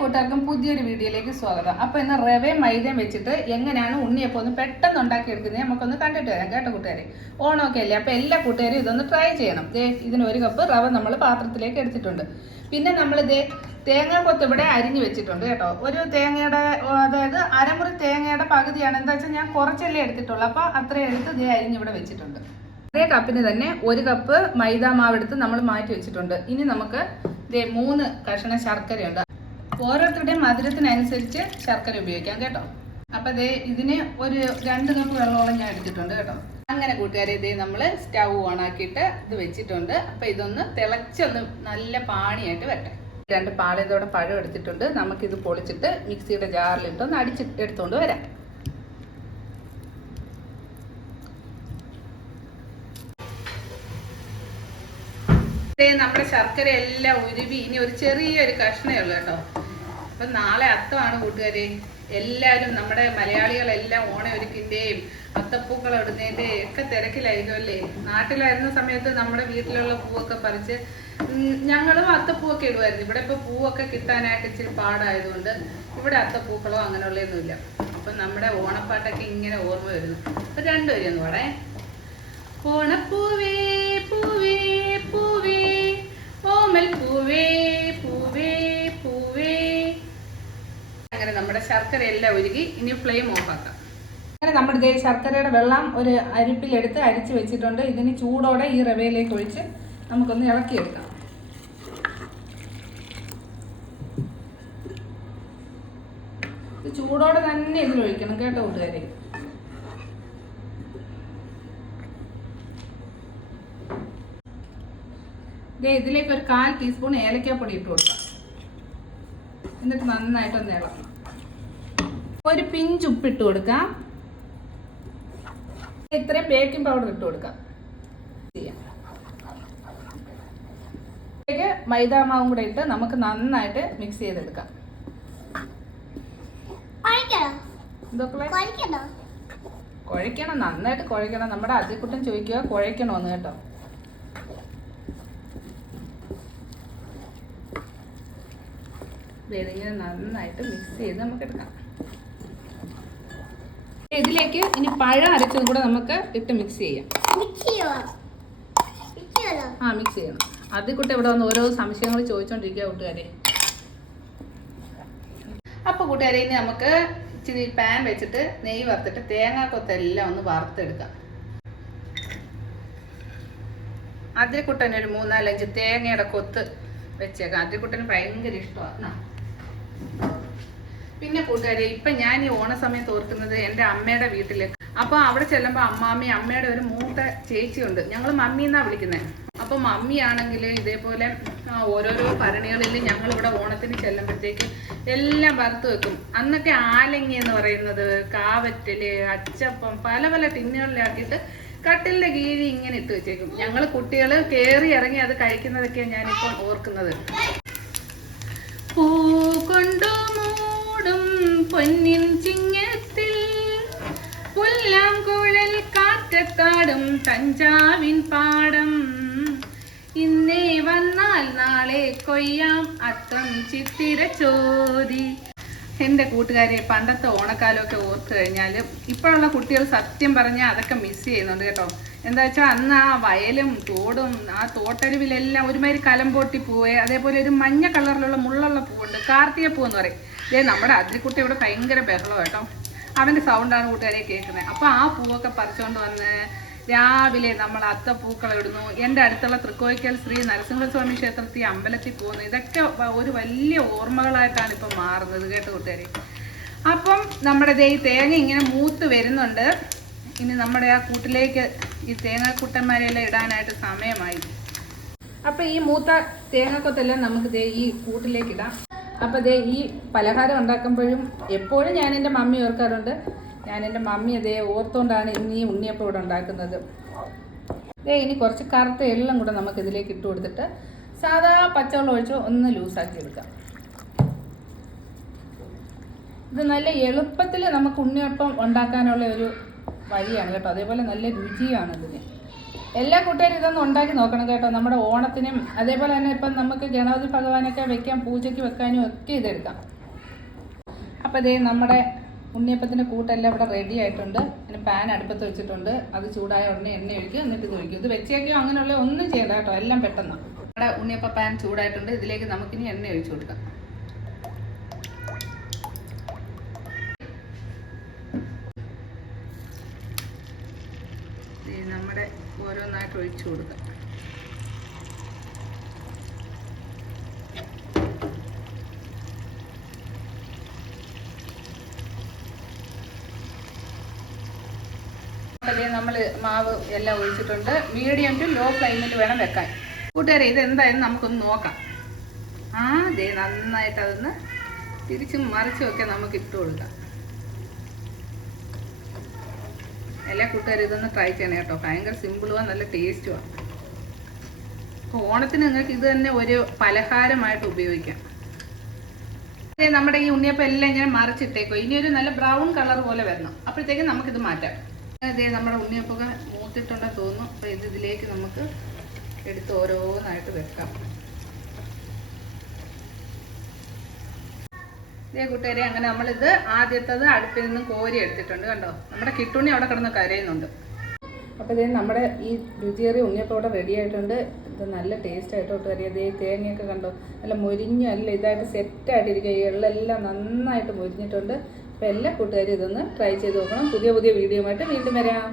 കൂട്ടുകാർക്കും പുതിയൊരു വീഡിയോയിലേക്ക് സ്വാഗതം. അപ്പൊ ഇന്ന് റവയും മൈദയും വെച്ചിട്ട് എങ്ങനെയാണ് ഉണ്ണിയപ്പം ഒന്ന് പെട്ടെന്ന് ഉണ്ടാക്കി എടുക്കുന്നത് നമുക്കൊന്ന് കണ്ടിട്ട് വരാം കേട്ടോ കൂട്ടുകാരെ. ഓണമൊക്കെ അല്ലേ? അപ്പൊ എല്ലാ കൂട്ടുകാരും ഇതൊന്ന് ട്രൈ ചെയ്യണം. ദേ ഇതിന് ഒരു കപ്പ് റവ നമ്മൾ പാത്രത്തിലേക്ക് എടുത്തിട്ടുണ്ട്. പിന്നെ നമ്മൾ ഇതേ തേങ്ങാക്കൊത്ത് ഇവിടെ അരിഞ്ഞു വെച്ചിട്ടുണ്ട് കേട്ടോ. ഒരു തേങ്ങയുടെ അതായത് അരമുറി തേങ്ങയുടെ പകുതിയാണ്. എന്താ വെച്ചാൽ ഞാൻ കുറച്ചല്ലേ എടുത്തിട്ടുള്ളൂ. അപ്പൊ അത്രയും എടുത്ത് ദേ അരിഞ്ഞ് ഇവിടെ വെച്ചിട്ടുണ്ട്. അതേ കപ്പിന് തന്നെ ഒരു കപ്പ് മൈദ മാവെടുത്ത് നമ്മൾ മാറ്റി വെച്ചിട്ടുണ്ട്. ഇനി നമുക്ക് ദേ മൂന്ന് കഷണം ശർക്കരയുണ്ട്. ഓരോരുത്തരുടെയും മധുരത്തിനനുസരിച്ച് ശർക്കര ഉപയോഗിക്കാം കേട്ടോ. അപ്പൊ ദേ ഇതിന് ഒരു രണ്ട് കപ്പ് വെള്ളമോളം ഞാൻ എടുത്തിട്ടുണ്ട് കേട്ടോ. അങ്ങനെ കൂട്ടുകാരെ ഇതേ നമ്മൾ സ്റ്റൗ ഓൺ ആക്കിയിട്ട് ഇത് വെച്ചിട്ടുണ്ട്. അപ്പൊ ഇതൊന്ന് തിളച്ചൊന്ന് നല്ല പാണിയായിട്ട് വരട്ടെ. രണ്ട് പാളയത്തോടെ പഴം എടുത്തിട്ടുണ്ട്. നമുക്കിത് പൊളിച്ചിട്ട് മിക്സിയുടെ ജാറിലിട്ട് ഒന്ന് അടിച്ച് എടുത്തുകൊണ്ട് വരാം. നമ്മുടെ ശർക്കര എല്ലാം ഉരുവി. ഇനി ഒരു ചെറിയൊരു കഷ്ണേ ഉള്ളൂ കേട്ടോ. അപ്പൊ നാളെ അത്തമാണ് കൂട്ടുകാരെ. എല്ലാവരും നമ്മുടെ മലയാളികളെല്ലാം ഓണയൊരുക്കിന്റെയും അത്തപ്പൂക്കൾ ഇടുന്നതിന്റെയും ഒക്കെ തിരക്കിലായിരിക്കും അല്ലേ? നാട്ടിലായിരുന്ന സമയത്ത് നമ്മുടെ വീട്ടിലുള്ള പൂവൊക്കെ പറിച്ച് ഞങ്ങളും അത്തപ്പൂവൊക്കെ ഇടുമായിരുന്നു. ഇവിടെ ഇപ്പൊ പൂവൊക്കെ കിട്ടാനായിട്ട് ഇച്ചിരി പാടായതുകൊണ്ട് ഇവിടെ അത്തപ്പൂക്കളോ അങ്ങനെയുള്ളതൊന്നുമില്ല. അപ്പൊ നമ്മുടെ ഓണപ്പാട്ടൊക്കെ ഇങ്ങനെ ഓർമ്മ വരുന്നു. അപ്പൊ രണ്ടുപേരും ഒന്ന് ഓണപ്പൂവേ പൂവേ പൂവേ. നമ്മുടെ ശർക്കര എല്ലാം ഒരുക്കി ഇനി ഫ്ലെയിം ഓഫ് ആക്കാം. അങ്ങനെ നമ്മുടെ ഇതേ ശർക്കരയുടെ വെള്ളം ഒരു അരിപ്പിലെടുത്ത് അരിച്ച് വെച്ചിട്ടുണ്ട്. ഇതിന് ചൂടോടെ ഈ റവയിലേക്ക് ഒഴിച്ച് നമുക്കൊന്ന് ഇളക്കിയെടുക്കാം. ഇത് ചൂടോടെ തന്നെ ഇതിൽ ഒഴിക്കണം കേട്ടോ കൂട്ടുകാരെ. ദേ ഇതിലേക്ക് ഒരു കാൽ ടീസ്പൂൺ ഏലക്കാപ്പൊടി ഇട്ട് കൊടുക്കാം. എന്നിട്ട് നന്നായിട്ടൊന്ന് ഇളക്കണം. ഒരു പിഞ്ച് ഉപ്പ് ഇട്ട് കൊടുക്കാം. ഇത്രയും ബേക്കിംഗ് പൗഡർ ഇട്ട് കൊടുക്കാം. ചെയ്യാം ഇതിലേക്ക് മൈദാ മാവും കൂടെ ഇട്ട് നമുക്ക് നന്നായിട്ട് മിക്സ് ചെയ്തെടുക്കാം. കുഴക്കണം? നന്നായിട്ട് കുഴക്കണം. നമ്മുടെ അതിക്കുട്ടൻ ചോദിക്കുക കുഴക്കണോന്ന് കേട്ടോ. ഇതിങ്ങനെ നന്നായിട്ട് മിക്സ് ചെയ്ത് നമുക്ക് എടുക്കാം ഇതിലേക്ക് ഇനി പഴം അരച്ചതും കൂടെ നമുക്ക് ഇട്ട് മിക്സ് ചെയ്യാം. മിക്സ് ചെയ്യണോ ആ മിക്സ് ചെയ്യണം. അതിക്കുട്ട ഇവിടെ വന്ന് ഓരോ സംശയങ്ങൾ ചോദിച്ചോണ്ടിരിക്കുക കൂട്ടുകാരെ. അപ്പൊ കൂട്ടുകാരെ ഇനി നമുക്ക് ഇച്ചിരി പാൻ വെച്ചിട്ട് നെയ്യ് വറുത്തിട്ട് തേങ്ങാക്കൊത്തെല്ലാം ഒന്ന് വറുത്തെടുക്കാം. അതിരിക്കുട്ടന് ഒരു മൂന്നാലഞ്ച് തേങ്ങയുടെ കൊത്ത് വെച്ചേക്കാം. അതിരിക്കുട്ടന് ഭയങ്കര ഇഷ്ടമാണ്. പിന്നെ കൂട്ടുകാരെ ഇപ്പൊ ഞാൻ ഈ ഓണ സമയത്ത് ഓർക്കുന്നത് എന്റെ അമ്മയുടെ വീട്ടിൽ. അപ്പൊ അവിടെ ചെല്ലുമ്പോ അമ്മാമ്മി അമ്മയുടെ ഒരു മൂത്ത ചേച്ചിയുണ്ട്. ഞങ്ങൾ മമ്മി എന്നാ വിളിക്കുന്നത് അപ്പൊ മമ്മി ആണെങ്കിൽ ഇതേപോലെ ഓരോരോ ഭരണികളിൽ ഞങ്ങൾ ഇവിടെ ഓണത്തിന് ചെല്ലുമ്പോഴത്തേക്ക് എല്ലാം വറുത്ത് വെക്കും. അന്നൊക്കെ ആലങ്ങി എന്ന് പറയുന്നത് കാവറ്റൽ അച്ചപ്പം പല പല ടിന്നുകളിലാക്കിയിട്ട് കട്ടിലിന്റെ കീഴി ഇങ്ങനെ ഇട്ട് വെച്ചേക്കും. ഞങ്ങൾ കുട്ടികൾ കയറി ഇറങ്ങി അത് കഴിക്കുന്നതൊക്കെയാണ് ഞാനിപ്പോൾ ഓർക്കുന്നത്. കാറ്റത്താടും കഞ്ചാവിൻ പാടം. ഇന്നേ വന്നാൽ നാളെ കൊയ്യാം അത്തം ചിത്തിര ചോതി. എന്റെ കൂട്ടുകാരെ പണ്ടത്തെ ഓണക്കാലമൊക്കെ ഓർത്ത് കഴിഞ്ഞാൽ ഇപ്പോഴുള്ള കുട്ടികൾ സത്യം പറഞ്ഞാൽ അതൊക്കെ മിസ് ചെയ്യുന്നുണ്ട് കേട്ടോ. എന്താ വെച്ചാൽ അന്ന് ആ വയലും തോടും ആ തോട്ടരുവിലെല്ലാം ഒരുമാതിരി കലമ്പോട്ടി പൂവ് അതേപോലെ ഒരു മഞ്ഞ കളറിലുള്ള മുള്ളുള്ള പൂവുണ്ട്. കാർത്തിക പൂ എന്ന് പറയും. ഇതേ നമ്മുടെ അതിരിക്കുട്ടി ഇവിടെ ഭയങ്കര ബഹളം കേട്ടോ. അവന്റെ സൗണ്ടാണ് കൂട്ടുകാരെ കേൾക്കുന്നത് അപ്പോൾ ആ പൂവൊക്കെ പറിച്ചുകൊണ്ട് വന്ന് രാവിലെ നമ്മൾ അത്തപ്പൂക്കൾ ഇടുന്നു. എന്റെ അടുത്തുള്ള തൃക്കോയ്ക്കൽ ശ്രീ നരസിംഹസ്വാമി ക്ഷേത്രത്തിൽ അമ്പലത്തിൽ പോകുന്നു. ഇതൊക്കെ ഒരു വലിയ ഓർമ്മകളായിട്ടാണ് ഇപ്പം മാറുന്നത് കേട്ടോ കൂട്ടുകാരെ. അപ്പം നമ്മുടെ ഈ തേങ്ങ ഇങ്ങനെ മൂത്ത് വരുന്നുണ്ട്. ഇനി നമ്മുടെ ആ കൂട്ടിലേക്ക് ഈ തേങ്ങാക്കുട്ടന്മാരെല്ലാം ഇടാനായിട്ട് സമയമായി. അപ്പം ഈ മൂത്ത തേങ്ങക്കൊത്തെല്ലാം നമുക്ക് ദേ ഈ കൂട്ടിലേക്ക് ഇടാം. അപ്പം ദേ ഈ പലഹാരം ഉണ്ടാക്കുമ്പോഴും എപ്പോഴും ഞാൻ എന്റെ മമ്മി ഓർക്കാറുണ്ട്. ഞാൻ എന്റെ മമ്മി അതേ ഓർത്തുകൊണ്ടാണ് ഇന്ന് ഈ ഉണ്ണിയപ്പം ഇവിടെ ഉണ്ടാക്കുന്നത്. ദേ ഇനി കുറച്ച് കറുത്ത എല്ലാം കൂടെ നമുക്ക് ഇതിലേക്ക് ഇട്ട് കൊടുത്തിട്ട് സാധാ പച്ചവെള്ളം ഒഴിച്ച് ഒന്ന് ലൂസാക്കി എടുക്കാം. ഇത് നല്ല എളുപ്പത്തിൽ നമുക്ക് ഉണ്ണിയപ്പം ഉണ്ടാക്കാനുള്ള ഒരു വഴിയാണ് കേട്ടോ. അതേപോലെ നല്ല രുചിയാണ് ഇതിന്. എല്ലാ കൂട്ടുകാരും ഇതൊന്നും ഉണ്ടാക്കി നോക്കണം കേട്ടോ. നമ്മുടെ ഓണത്തിനും അതേപോലെ തന്നെ ഇപ്പം നമുക്ക് ഗണപതി ഭഗവാനൊക്കെ വെക്കാൻ പൂജയ്ക്ക് വെക്കാനും ഒക്കെ ഇതെടുക്കാം. അപ്പോൾ ഇതേ നമ്മുടെ ഉണ്ണിയപ്പത്തിന്റെ കൂട്ടെല്ലാം ഇവിടെ റെഡി ആയിട്ടുണ്ട്. പിന്നെ പാൻ അടുപ്പത്ത് വെച്ചിട്ടുണ്ട്. അത് ചൂടായ ഉടനെ എണ്ണ ഒഴിക്കും എന്നിട്ട് ഇത് ഒഴിക്കും ഇത് വെച്ചേക്കോ അങ്ങനെയുള്ള ഒന്നും ചെയ്യണ്ട കേട്ടോ. എല്ലാം പെട്ടെന്ന്. നമ്മുടെ ഉണ്ണിയപ്പ പാൻ ചൂടായിട്ടുണ്ട്. ഇതിലേക്ക് നമുക്കിനി എണ്ണ ഒഴിച്ചു കൊടുക്കാം. നമ്മുടെ ഓരോന്നായിട്ട് ഒഴിച്ചു കൊടുക്കാം. അപ്പോൾ നമ്മൾ മാവ് എല്ലാം ഒഴിച്ചിട്ടുണ്ട്. മീഡിയം ടു ലോ ഫ്ലെയിമിൽ വേണം വെക്കാൻ. കൂട്ടുകാരെ ഇത് എന്തായാലും നമുക്കൊന്ന് നോക്കാം. ആ ദേ നന്നായിട്ട് അതൊന്ന് തിരിച്ചും മറിച്ചും ഒക്കെ നമുക്ക് ഇട്ട് കൊടുക്കാം. എല്ലാ കൂട്ടുകാരും ഇതൊന്ന് ട്രൈ ചെയ്യണം കേട്ടോ. ഭയങ്കര സിമ്പിളുമാണ് നല്ല ടേസ്റ്റുമാണ് അപ്പോൾ ഓണത്തിന് നിങ്ങൾക്ക് ഇത് തന്നെ ഒരു പലഹാരമായിട്ട് ഉപയോഗിക്കാം. നമ്മുടെ ഈ ഉണ്ണിയപ്പം എല്ലാം ഇങ്ങനെ മറിച്ചിട്ടേക്കോ ഇനി ഒരു നല്ല ബ്രൗൺ കളർ പോലെ വരണം. അപ്പോഴത്തേക്കും നമുക്കിത് മാറ്റാം. അതെ നമ്മുടെ ഉണ്ണിയപ്പൊക്കെ മൂത്തിട്ടുണ്ടെന്ന് തോന്നുന്നു. അപ്പോൾ ഇത് ഇതിലേക്ക് നമുക്ക് എടുത്ത് ഓരോന്നായിട്ട് വെക്കാം. ഇതേ കൂട്ടുകാരെ അങ്ങനെ നമ്മളിത് ആദ്യത്തത് അടുപ്പിൽ നിന്ന് കോരി എടുത്തിട്ടുണ്ട് കണ്ടോ? നമ്മുടെ കിട്ടുണി അവിടെ കിടന്ന് കരയുന്നുണ്ട്. അപ്പോൾ ഇതേ നമ്മുടെ ഈ രുചിയേറിയ ഉണ്ണിയപ്പം ഇവിടെ റെഡി ആയിട്ടുണ്ട്. ഇത് നല്ല ടേസ്റ്റ് ആയിട്ട് കൂട്ടുകാരി അതേ തേങ്ങയൊക്കെ കണ്ടോ? നല്ല മൊരിഞ്ഞ നല്ല ഇതായിട്ട് സെറ്റായിട്ടിരിക്കുക ഈ എള്ളെല്ലാം നന്നായിട്ട് മൊരിഞ്ഞിട്ടുണ്ട്. അപ്പോൾ എല്ലാ കൂട്ടുകാരും ഇതൊന്ന് ട്രൈ ചെയ്ത് നോക്കണം. പുതിയ പുതിയ വീഡിയോ ആയിട്ട് വീണ്ടും വരാം.